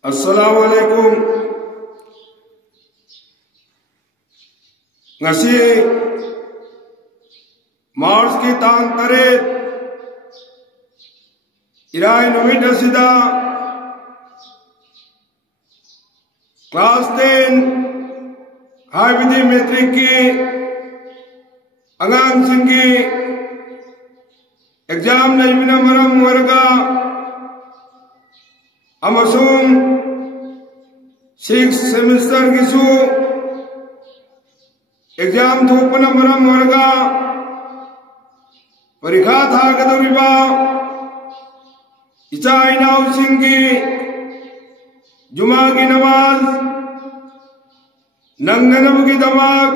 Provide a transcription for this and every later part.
Assalamu alaikum. Ngasi Mars ki tang tare Irai numit asida Class 10 High Vidhi Metric ki Angang Singhi Exam Najmina Maram Warga Amasung 6th semester kisu exam thopana maram warga parikha thagadauriba icha inau singhi juma ki namaz nanganam ki damak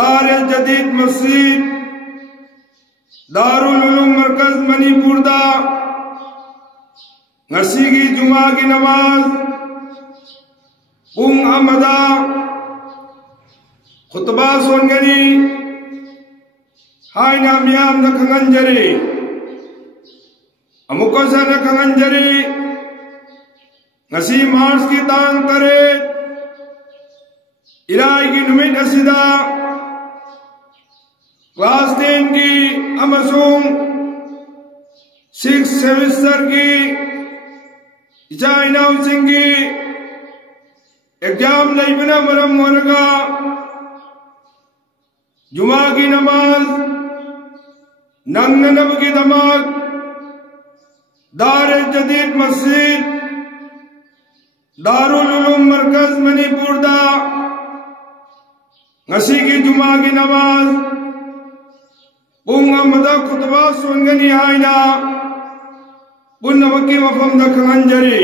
dar jadid masjid darul ulum markaz manipur da ngasi ki juma ki namaz pung amada khutba songani haina miyam na kanganjari amukosa na kanganjari ngasi Mars ki tang tare irai ki numit asida class 10 ki amasung 6th semester ki Ichai now singhi exam naibina maram warga Juma ki namaz nanganab ki damak dar jadid masjid darul ulum markaz manipur da ngasi ki juma ki namaz bunga mada khutba songani haina Bunna Maki Mafam da Kanganjari